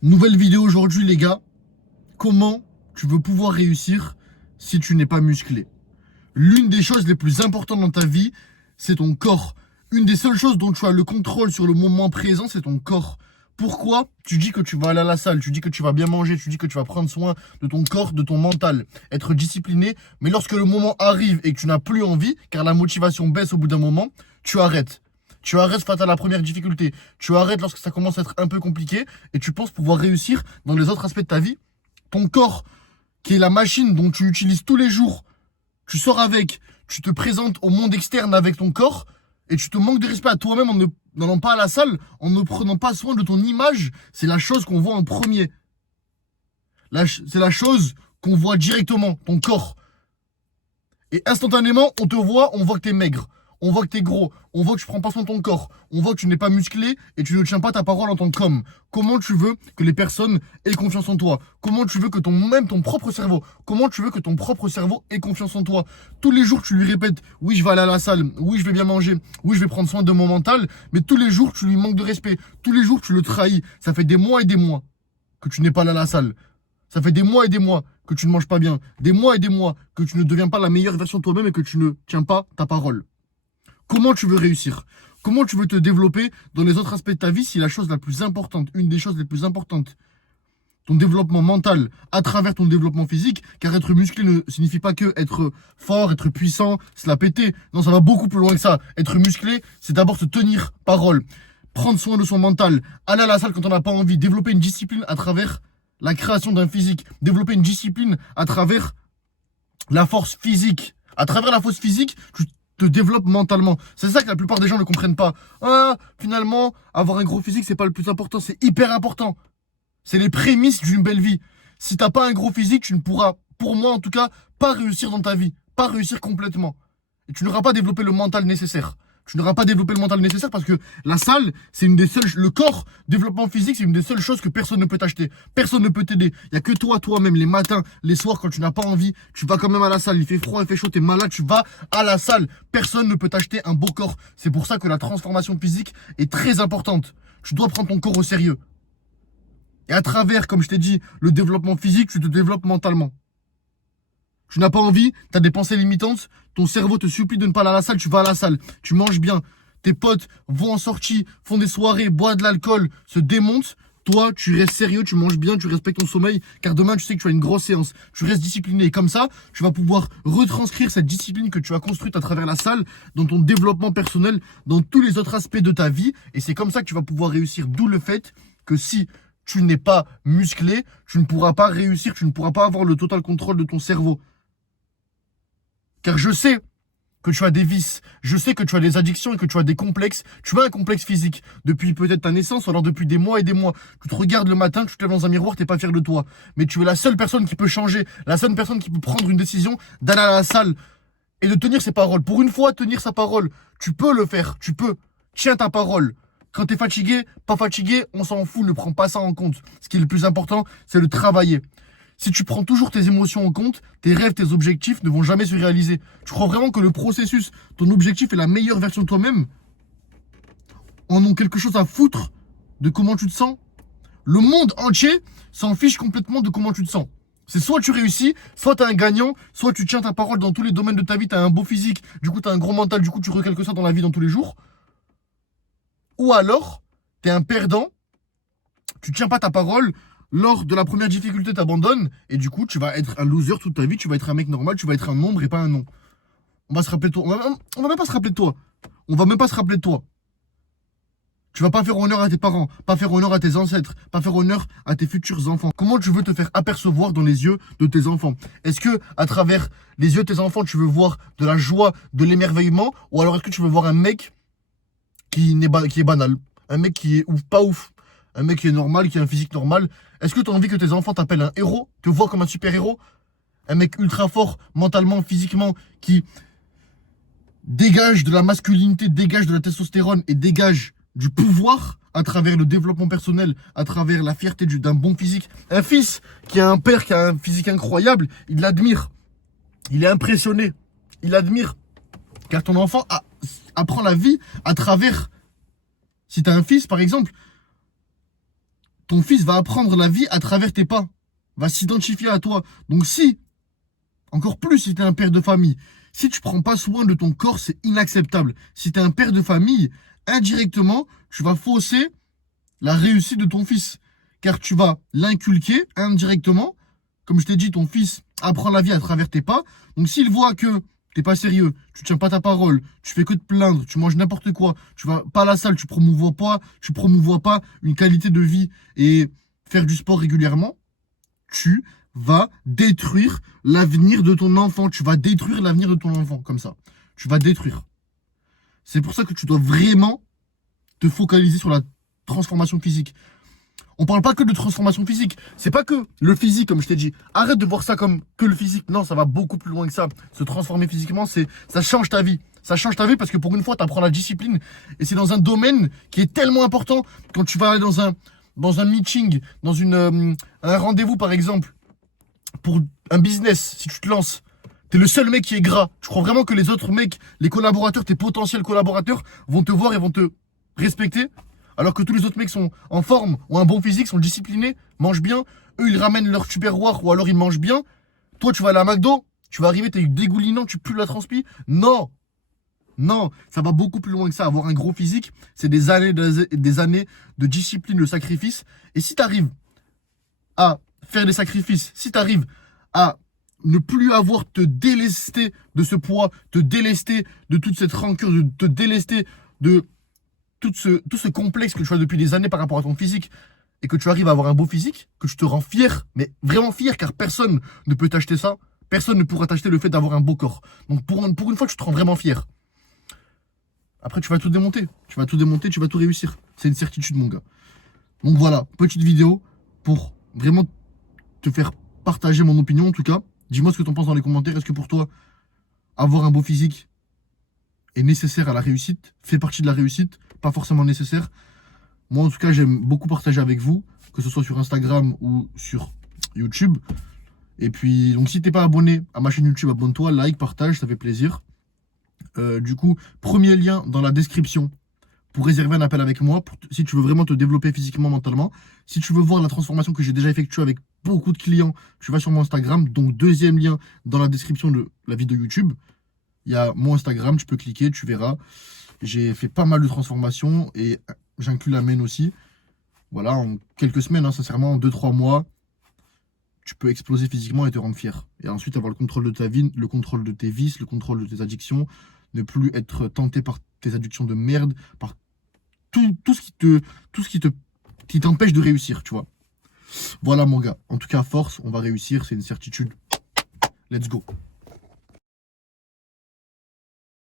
Nouvelle vidéo aujourd'hui les gars, comment tu veux pouvoir réussir si tu n'es pas musclé? L'une des choses les plus importantes dans ta vie, c'est ton corps. Une des seules choses dont tu as le contrôle sur le moment présent, c'est ton corps. Pourquoi tu dis que tu vas aller à la salle, tu dis que tu vas bien manger, tu dis que tu vas prendre soin de ton corps, de ton mental, être discipliné, mais lorsque le moment arrive et que tu n'as plus envie, car la motivation baisse au bout d'un moment, tu arrêtes. Tu arrêtes face à la première difficulté. Tu arrêtes lorsque ça commence à être un peu compliqué et tu penses pouvoir réussir dans les autres aspects de ta vie. Ton corps, qui est la machine dont tu utilises tous les jours, tu sors avec, tu te présentes au monde externe avec ton corps et tu te manques de respect à toi-même en n'allant pas à la salle, en ne prenant pas soin de ton image. C'est la chose qu'on voit en premier. C'est la chose qu'on voit directement, ton corps. Et instantanément, on voit que t'es maigre. On voit que t'es gros, on voit que tu prends pas soin de ton corps, on voit que tu n'es pas musclé et tu ne tiens pas ta parole en tant qu'homme. Comment tu veux que les personnes aient confiance en toi? Comment tu veux que même ton propre cerveau, comment tu veux que ton propre cerveau ait confiance en toi? Tous les jours, tu lui répètes, oui, je vais aller à la salle, oui, je vais bien manger, oui, je vais prendre soin de mon mental, mais tous les jours, tu lui manques de respect. Tous les jours, tu le trahis. Ça fait des mois et des mois que tu n'es pas allé à la salle. Ça fait des mois et des mois que tu ne manges pas bien. Des mois et des mois que tu ne deviens pas la meilleure version de toi-même et que tu ne tiens pas ta parole. Comment tu veux réussir? Comment tu veux te développer dans les autres aspects de ta vie si la chose la plus importante, une des choses les plus importantes, ton développement mental à travers ton développement physique, car être musclé ne signifie pas que être fort, être puissant, se la péter. Non, ça va beaucoup plus loin que ça. Être musclé, c'est d'abord se tenir parole, prendre soin de son mental, aller à la salle quand on n'a pas envie, développer une discipline à travers la création d'un physique, développer une discipline à travers la force physique. À travers la force physique, tu te développes mentalement. C'est ça que la plupart des gens ne comprennent pas. Ah, finalement, avoir un gros physique, c'est pas le plus important, c'est hyper important. C'est les prémices d'une belle vie. Si t'as pas un gros physique, tu ne pourras, pour moi en tout cas, pas réussir dans ta vie. Pas réussir complètement. Et tu n'auras pas développé le mental nécessaire. Tu n'auras pas développé le mental nécessaire parce que la salle, c'est une des seules, le corps, développement physique, c'est une des seules choses que personne ne peut t'acheter. Personne ne peut t'aider. Il y a que toi-même, les matins, les soirs, quand tu n'as pas envie, tu vas quand même à la salle. Il fait froid, il fait chaud, t'es malade, tu vas à la salle. Personne ne peut t'acheter un beau corps. C'est pour ça que la transformation physique est très importante. Tu dois prendre ton corps au sérieux. Et à travers, comme je t'ai dit, le développement physique, tu te développes mentalement. Tu n'as pas envie, tu as des pensées limitantes, ton cerveau te supplie de ne pas aller à la salle, tu vas à la salle, tu manges bien, tes potes vont en sortie, font des soirées, boivent de l'alcool, se démontent. Toi, tu restes sérieux, tu manges bien, tu respectes ton sommeil, car demain, tu sais que tu as une grosse séance. Tu restes discipliné. Et comme ça, tu vas pouvoir retranscrire cette discipline que tu as construite à travers la salle dans ton développement personnel, dans tous les autres aspects de ta vie. Et c'est comme ça que tu vas pouvoir réussir. D'où le fait que si tu n'es pas musclé, tu ne pourras pas réussir, tu ne pourras pas avoir le total contrôle de ton cerveau. Car je sais que tu as des vices, je sais que tu as des addictions et que tu as des complexes. Tu as un complexe physique depuis peut-être ta naissance, ou alors depuis des mois et des mois. Tu te regardes le matin, tu te lèves dans un miroir, t'es pas fier de toi. Mais tu es la seule personne qui peut changer, la seule personne qui peut prendre une décision d'aller à la salle et de tenir ses paroles. Pour une fois, tenir sa parole. Tu peux le faire, tu peux. Tiens ta parole. Quand t'es fatigué, pas fatigué, on s'en fout, ne prends pas ça en compte. Ce qui est le plus important, c'est le travailler. Si tu prends toujours tes émotions en compte, tes rêves, tes objectifs ne vont jamais se réaliser. Tu crois vraiment que le processus, ton objectif est la meilleure version de toi-même, en ont quelque chose à foutre de comment tu te sens? Le monde entier s'en fiche complètement de comment tu te sens. C'est soit tu réussis, soit tu es un gagnant, soit tu tiens ta parole dans tous les domaines de ta vie, tu as un beau physique, du coup tu as un gros mental, du coup tu recalques ça dans la vie dans tous les jours. Ou alors, tu es un perdant, tu tiens pas ta parole, lors de la première difficulté, t'abandonnes, et du coup, tu vas être un loser toute ta vie, tu vas être un mec normal, tu vas être un nombre et pas un nom. On va se rappeler de toi. On va même pas se rappeler de toi. On va même pas se rappeler de toi. Tu vas pas faire honneur à tes parents, pas faire honneur à tes ancêtres, pas faire honneur à tes futurs enfants. Comment tu veux te faire apercevoir dans les yeux de tes enfants? Est-ce que, à travers les yeux de tes enfants, tu veux voir de la joie, de l'émerveillement, ou alors est-ce que tu veux voir un mec qui est banal, un mec qui est ouf, pas ouf, un mec qui est normal, qui a un physique normal? Est-ce que tu as envie que tes enfants t'appellent un héros, te voient comme un super-héros? Un mec ultra fort, mentalement, physiquement, qui dégage de la masculinité, dégage de la testostérone et dégage du pouvoir à travers le développement personnel, à travers la fierté d'un bon physique. Un fils qui a un père qui a un physique incroyable, il l'admire. Il est impressionné. Il admire. Car ton enfant apprend la vie à travers... Si tu as un fils, par exemple, ton fils va apprendre la vie à travers tes pas, va s'identifier à toi. Donc si, encore plus si tu es un père de famille, si tu prends pas soin de ton corps, c'est inacceptable. Si tu es un père de famille, indirectement, tu vas fausser la réussite de ton fils. Car tu vas l'inculquer indirectement. Comme je t'ai dit, ton fils apprend la vie à travers tes pas. Donc s'il voit que t'es pas sérieux, tu tiens pas ta parole, tu fais que te plaindre, tu manges n'importe quoi, tu vas pas à la salle, tu promouvois pas une qualité de vie et faire du sport régulièrement, tu vas détruire l'avenir de ton enfant. Tu vas détruire l'avenir de ton enfant, comme ça. Tu vas détruire. C'est pour ça que tu dois vraiment te focaliser sur la transformation physique. On parle pas que de transformation physique. C'est pas que le physique, comme je t'ai dit. Arrête de voir ça comme que le physique. Non, ça va beaucoup plus loin que ça. Se transformer physiquement, ça change ta vie. Ça change ta vie parce que pour une fois, tu apprends la discipline. Et c'est dans un domaine qui est tellement important. Quand tu vas aller dans un meeting, dans un rendez-vous par exemple, pour un business, si tu te lances, t'es le seul mec qui est gras. Tu crois vraiment que les autres mecs, les collaborateurs, tes potentiels collaborateurs, vont te voir et vont te respecter? Alors que tous les autres mecs sont en forme, ont un bon physique, sont disciplinés, mangent bien. Eux, ils ramènent leur tupperware ou alors ils mangent bien. Toi, tu vas aller à McDo, tu vas arriver, t'es dégoulinant, tu pues la transpi. Non! Non, ça va beaucoup plus loin que ça. Avoir un gros physique, c'est des années de discipline, de sacrifice. Et si tu arrives à faire des sacrifices, si tu arrives à ne plus avoir te délester de ce poids, te délester de toute cette rancœur, de te délester de tout ce complexe que tu as depuis des années par rapport à ton physique, et que tu arrives à avoir un beau physique, que tu te rends fier, mais vraiment fier, car personne ne peut t'acheter ça. Personne ne pourra t'acheter le fait d'avoir un beau corps. Donc pour une fois, tu te rends vraiment fier. Après, tu vas tout démonter. Tu vas tout démonter, tu vas tout réussir. C'est une certitude, mon gars. Donc voilà, petite vidéo pour vraiment te faire partager mon opinion, en tout cas. Dis-moi ce que tu en penses dans les commentaires. Est-ce que pour toi, avoir un beau physique est nécessaire à la réussite, fait partie de la réussite, pas forcément nécessaire? Moi, en tout cas, j'aime beaucoup partager avec vous, que ce soit sur Instagram ou sur YouTube. Et puis, donc, si t'es pas abonné à ma chaîne YouTube, abonne-toi, like, partage, ça fait plaisir. Du coup, premier lien dans la description pour réserver un appel avec moi, si tu veux vraiment te développer physiquement, mentalement. Si tu veux voir la transformation que j'ai déjà effectuée avec beaucoup de clients, tu vas sur mon Instagram. Donc, deuxième lien dans la description de la vidéo YouTube. Il y a mon Instagram, tu peux cliquer, tu verras. J'ai fait pas mal de transformations et j'inclus la mienne aussi. Voilà, en quelques semaines, hein, sincèrement, en 2-3 mois, tu peux exploser physiquement et te rendre fier. Et ensuite, avoir le contrôle de ta vie, le contrôle de tes vices, le contrôle de tes addictions. Ne plus être tenté par tes addictions de merde, par tout ce qui t'empêche de réussir, tu vois. Voilà, mon gars. En tout cas, force, on va réussir, c'est une certitude. Let's go.